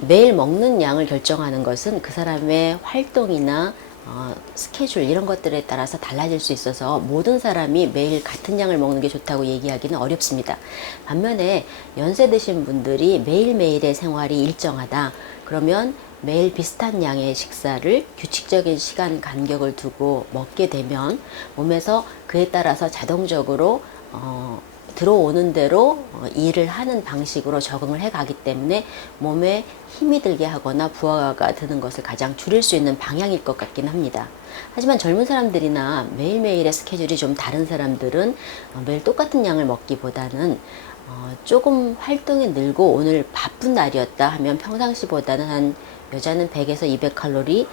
매일 먹는 양을 결정하는 것은 그 사람의 활동이나 스케줄 이런 것들에 따라서 달라질 수 있어서 모든 사람이 매일 같은 양을 먹는 게 좋다고 얘기하기는 어렵습니다. 반면에 연세 드신 분들이 매일매일의 생활이 일정하다. 그러면 매일 비슷한 양의 식사를 규칙적인 시간 간격을 두고 먹게 되면 몸에서 그에 따라서 자동적으로 들어오는 대로 일을 하는 방식으로 적응을 해 가기 때문에 몸에 힘이 들게 하거나 부하가 드는 것을 가장 줄일 수 있는 방향일 것 같긴 합니다. 하지만 젊은 사람들이나 매일매일의 스케줄이 좀 다른 사람들은 매일 똑같은 양을 먹기보다는 조금 활동이 늘고 오늘 바쁜 날이었다 하면 평상시보다는 한 여자는 100에서 200칼로리,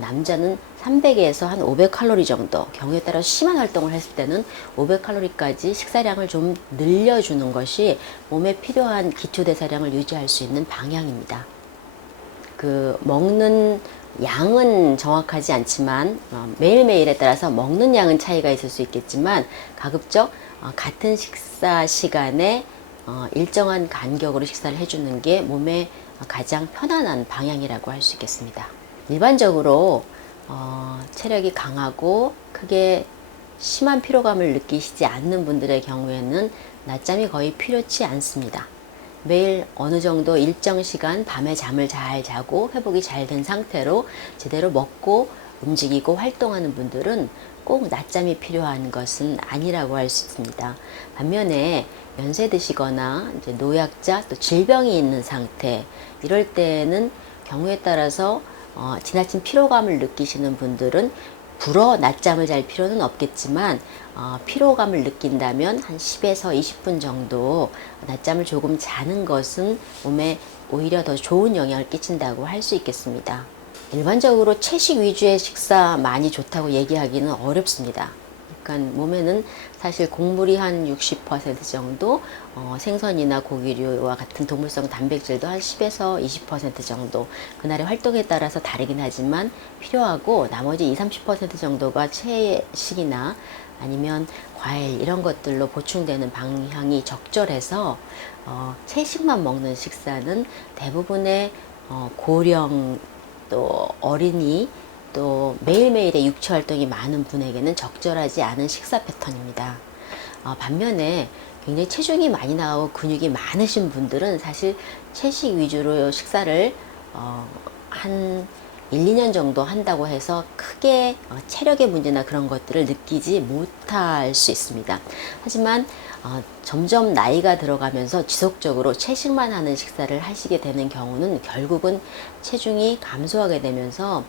남자는 300에서 한 500칼로리 정도, 경우에 따라 심한 활동을 했을 때는 500칼로리까지 식사량을 좀 늘려주는 것이 몸에 필요한 기초대사량을 유지할 수 있는 방향입니다. 그 먹는 양은 정확하지 않지만 매일매일에 따라서 먹는 양은 차이가 있을 수 있겠지만 가급적 같은 식사 시간에 일정한 간격으로 식사를 해주는 게 몸에 가장 편안한 방향이라고 할 수 있겠습니다. 일반적으로 체력이 강하고 크게 심한 피로감을 느끼시지 않는 분들의 경우에는 낮잠이 거의 필요치 않습니다. 매일 어느 정도 일정 시간 밤에 잠을 잘 자고 회복이 잘 된 상태로 제대로 먹고 움직이고 활동하는 분들은 꼭 낮잠이 필요한 것은 아니라고 할 수 있습니다. 반면에 연세 드시거나 이제 노약자 또 질병이 있는 상태 이럴 때는 경우에 따라서 지나친 피로감을 느끼시는 분들은 불어 낮잠을 잘 필요는 없겠지만 피로감을 느낀다면 한 10에서 20분 정도 낮잠을 조금 자는 것은 몸에 오히려 더 좋은 영향을 끼친다고 할 수 있겠습니다. 일반적으로 채식 위주의 식사 많이 좋다고 얘기하기는 어렵습니다. 그러니까 몸에는 사실 곡물이 한 60% 정도, 생선이나 고기류와 같은 동물성 단백질도 한 10에서 20% 정도, 그날의 활동에 따라서 다르긴 하지만 필요하고 나머지 20, 30% 정도가 채식이나 아니면 과일 이런 것들로 보충되는 방향이 적절해서 채식만 먹는 식사는 대부분의 고령 또 어린이 또 매일매일의 육체 활동이 많은 분에게는 적절하지 않은 식사 패턴입니다. 반면에 굉장히 체중이 많이 나오고 근육이 많으신 분들은 사실 채식 위주로 식사를 한 1, 2년 정도 한다고 해서 크게 체력의 문제나 그런 것들을 느끼지 못할 수 있습니다. 하지만 점점 나이가 들어가면서 지속적으로 채식만 하는 식사를 하시게 되는 경우는 결국은 체중이 감소하게 되면서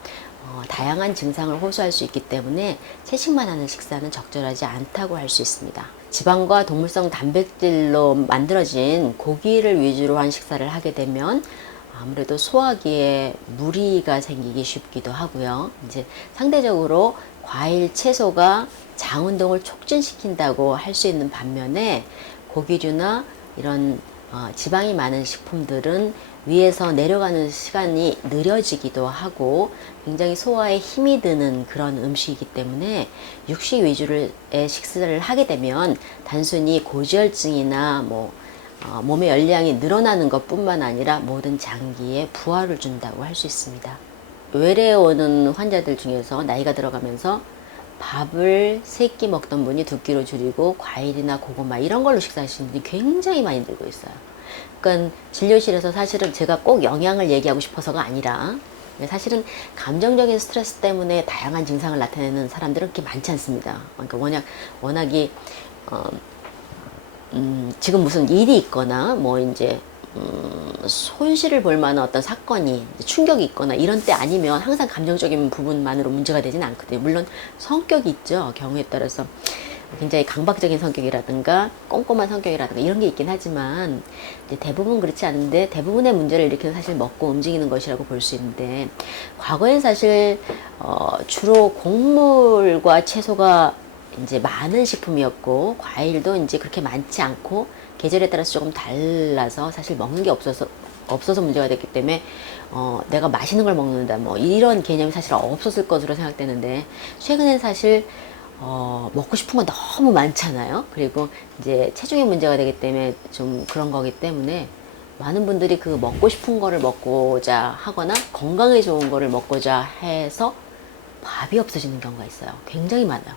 다양한 증상을 호소할 수 있기 때문에 채식만 하는 식사는 적절하지 않다고 할 수 있습니다. 지방과 동물성 단백질로 만들어진 고기를 위주로 한 식사를 하게 되면 아무래도 소화기에 무리가 생기기 쉽기도 하고요. 이제 상대적으로 과일, 채소가 장 운동을 촉진시킨다고 할 수 있는 반면에 고기류나 이런 지방이 많은 식품들은 위에서 내려가는 시간이 느려지기도 하고 굉장히 소화에 힘이 드는 그런 음식이기 때문에 육식 위주의 식사를 하게 되면 단순히 고지혈증이나 몸의 열량이 늘어나는 것뿐만 아니라 모든 장기에 부하를 준다고 할 수 있습니다. 외래에 오는 환자들 중에서 나이가 들어가면서 밥을 3끼 먹던 분이 2끼로 줄이고 과일이나 고구마 이런 걸로 식사하시는 분이 굉장히 많이 늘고 있어요. 그러니까 진료실에서 사실은 제가 꼭 영양을 얘기하고 싶어서가 아니라 사실은 감정적인 스트레스 때문에 다양한 증상을 나타내는 사람들은 그렇게 많지 않습니다. 그러니까 워낙이 지금 무슨 일이 있거나 손실을 볼 만한 어떤 사건이 충격이 있거나 이런 때 아니면 항상 감정적인 부분만으로 문제가 되진 않거든요. 물론 성격이 있죠. 경우에 따라서 굉장히 강박적인 성격이라든가 꼼꼼한 성격이라든가 이런 게 있긴 하지만 이제 대부분 그렇지 않은데 대부분의 문제를 일으키는 사실 먹고 움직이는 것이라고 볼 수 있는데 과거엔 사실 주로 곡물과 채소가 이제 많은 식품이었고 과일도 이제 그렇게 많지 않고 계절에 따라서 조금 달라서 사실 먹는 게 없어서 문제가 됐기 때문에 내가 맛있는 걸 먹는다 이런 개념이 사실 없었을 것으로 생각되는데 최근엔 사실 먹고 싶은 건 너무 많잖아요. 그리고 이제 체중의 문제가 되기 때문에 좀 그런 거기 때문에 많은 분들이 그 먹고 싶은 거를 먹고자 하거나 건강에 좋은 거를 먹고자 해서 밥이 없어지는 경우가 있어요. 굉장히 많아요.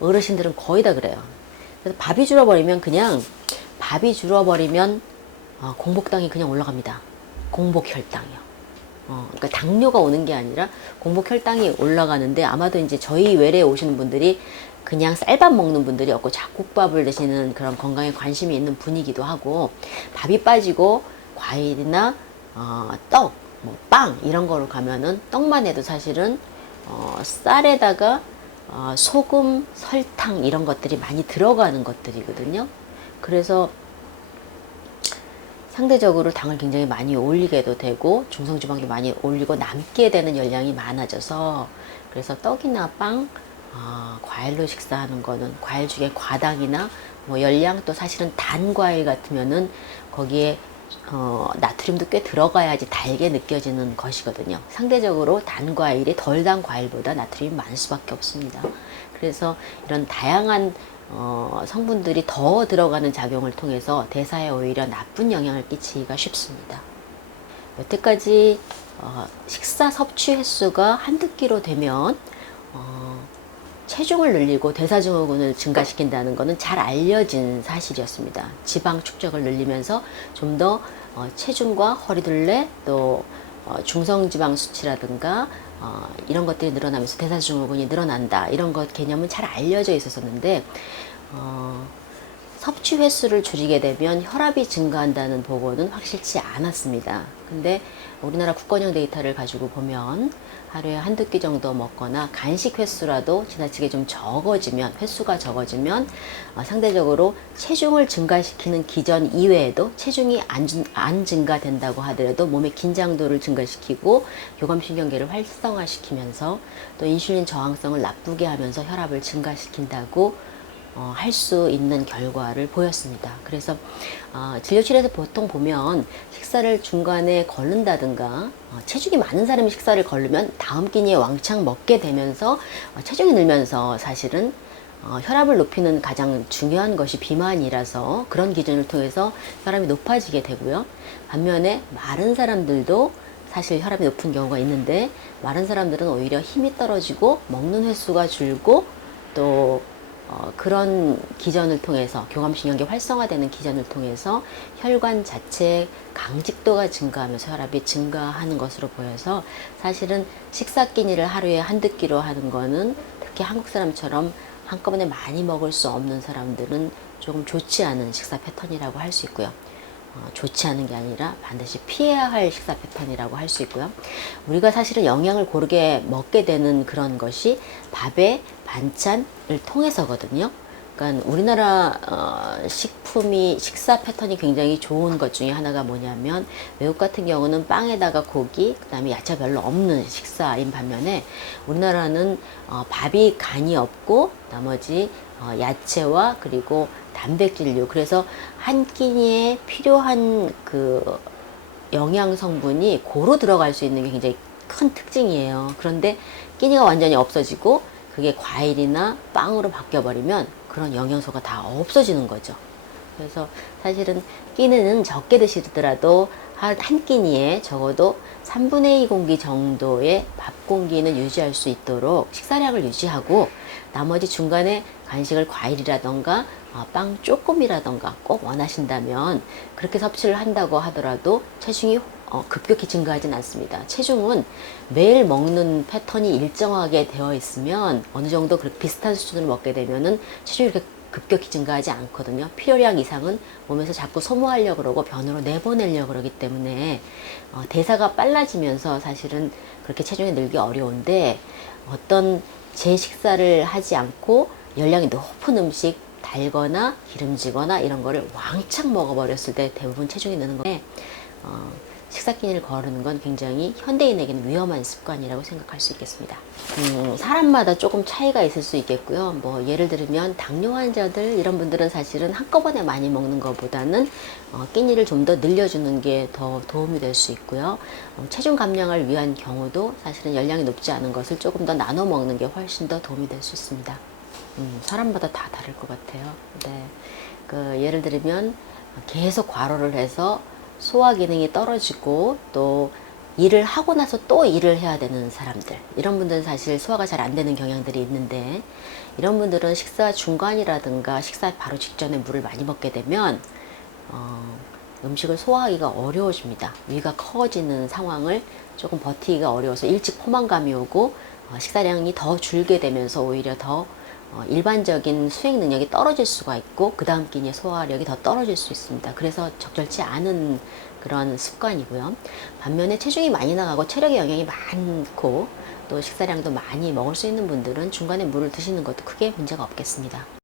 어르신들은 거의 다 그래요. 그래서 밥이 줄어버리면 공복당이 그냥 올라갑니다. 공복혈당이요. 그러니까 당뇨가 오는 게 아니라 공복혈당이 올라가는데, 아마도 이제 저희 외래에 오시는 분들이 그냥 쌀밥 먹는 분들이 없고 잡곡밥을 드시는 그런 건강에 관심이 있는 분이기도 하고, 밥이 빠지고 과일이나 떡, 뭐 빵 이런 거로 가면은, 떡만 해도 사실은 쌀에다가 소금, 설탕 이런 것들이 많이 들어가는 것들이거든요. 그래서 상대적으로 당을 굉장히 많이 올리게도 되고 중성지방도 많이 올리고 남게 되는 열량이 많아져서, 그래서 떡이나 빵, 과일로 식사하는 거는, 과일 중에 과당이나 뭐 열량, 또 사실은 단 과일 같으면은 거기에 나트륨도 꽤 들어가야지 달게 느껴지는 것이거든요. 상대적으로 단 과일이 덜 단 과일보다 나트륨이 많을 수밖에 없습니다. 그래서 이런 다양한 성분들이 더 들어가는 작용을 통해서 대사에 오히려 나쁜 영향을 끼치기가 쉽습니다. 여태까지 식사 섭취 횟수가 한두 끼로 되면 체중을 늘리고 대사증후군을 증가시킨다는 것은 잘 알려진 사실이었습니다. 지방 축적을 늘리면서 좀 더 체중과 허리둘레, 또 중성지방 수치라든가 이런 것들이 늘어나면서 대사증후군이 늘어난다, 이런 것 개념은 잘 알려져 있었는데, 섭취 횟수를 줄이게 되면 혈압이 증가한다는 보고는 확실치 않았습니다. 근데 우리나라 국권형 데이터를 가지고 보면 하루에 한두 끼 정도 먹거나 간식 횟수라도 지나치게 좀 횟수가 적어지면 상대적으로 체중을 증가시키는 기전 이외에도 체중이 안 증가된다고 하더라도 몸의 긴장도를 증가시키고 교감신경계를 활성화시키면서 또 인슐린 저항성을 나쁘게 하면서 혈압을 증가시킨다고 할 수 있는 결과를 보였습니다. 그래서 진료실에서 보통 보면 식사를 중간에 거른다든가 체중이 많은 사람이 식사를 거르면 다음 끼니에 왕창 먹게 되면서 체중이 늘면서, 사실은 혈압을 높이는 가장 중요한 것이 비만이라서 그런 기준을 통해서 혈압이 높아지게 되고요. 반면에 마른 사람들도 사실 혈압이 높은 경우가 있는데, 마른 사람들은 오히려 힘이 떨어지고 먹는 횟수가 줄고, 또 그런 기전을 통해서, 교감신경계 활성화되는 기전을 통해서 혈관 자체 강직도가 증가하면서 혈압이 증가하는 것으로 보여서, 사실은 식사 끼니를 하루에 한두 끼로 하는 거는 특히 한국 사람처럼 한꺼번에 많이 먹을 수 없는 사람들은 조금 좋지 않은 식사 패턴이라고 할 수 있고요. 좋지 않은 게 아니라 반드시 피해야 할 식사 패턴이라고 할 수 있고요. 우리가 사실은 영양을 고르게 먹게 되는 그런 것이 밥의 반찬을 통해서거든요. 그러니까 우리나라 식사 패턴이 굉장히 좋은 것 중에 하나가 뭐냐면, 외국 같은 경우는 빵에다가 고기, 그 다음에 야채 별로 없는 식사인 반면에, 우리나라는 밥이 간이 없고 나머지 야채와 그리고 단백질류, 그래서 한 끼니에 필요한 그 영양 성분이 고루 들어갈 수 있는 게 굉장히 큰 특징이에요. 그런데 끼니가 완전히 없어지고 그게 과일이나 빵으로 바뀌어버리면 그런 영양소가 다 없어지는 거죠. 그래서 사실은 끼니는 적게 드시더라도 한 끼니에 적어도 3분의 2 공기 정도의 밥 공기는 유지할 수 있도록 식사량을 유지하고, 나머지 중간에 간식을 과일이라던가 빵 조금이라던가 꼭 원하신다면 그렇게 섭취를 한다고 하더라도 체중이 급격히 증가하진 않습니다. 체중은 매일 먹는 패턴이 일정하게 되어 있으면 어느 정도 비슷한 수준으로 먹게 되면은 체중이 이렇게 급격히 증가하지 않거든요. 필요량 이상은 몸에서 자꾸 소모하려고 그러고 변으로 내보내려고 그러기 때문에 대사가 빨라지면서 사실은 그렇게 체중이 늘기 어려운데, 어떤 제식사를 하지 않고 열량이 높은 음식, 달거나 기름지거나 이런 거를 왕창 먹어버렸을 때 대부분 체중이 느는 건데, 식사끼니를 거르는 건 굉장히 현대인에게는 위험한 습관이라고 생각할 수 있겠습니다. 사람마다 조금 차이가 있을 수 있겠고요. 뭐 예를 들면 당뇨 환자들, 이런 분들은 사실은 한꺼번에 많이 먹는 것보다는 끼니를 좀 더 늘려주는 게 더 도움이 될 수 있고요. 체중 감량을 위한 경우도 사실은 열량이 높지 않은 것을 조금 더 나눠 먹는 게 훨씬 더 도움이 될 수 있습니다. 사람마다 다 다를 것 같아요. 네. 예를 들면 계속 과로를 해서 소화 기능이 떨어지고 또 일을 하고 나서 또 일을 해야 되는 사람들, 이런 분들은 사실 소화가 잘 안 되는 경향들이 있는데, 이런 분들은 식사 중간이라든가 식사 바로 직전에 물을 많이 먹게 되면 음식을 소화하기가 어려워집니다. 위가 커지는 상황을 조금 버티기가 어려워서 일찍 포만감이 오고 식사량이 더 줄게 되면서 오히려 더 일반적인 수행 능력이 떨어질 수가 있고, 그 다음 끼니에 소화력이 더 떨어질 수 있습니다. 그래서 적절치 않은 그런 습관이고요. 반면에 체중이 많이 나가고 체력에 영향이 많고 또 식사량도 많이 먹을 수 있는 분들은 중간에 물을 드시는 것도 크게 문제가 없겠습니다.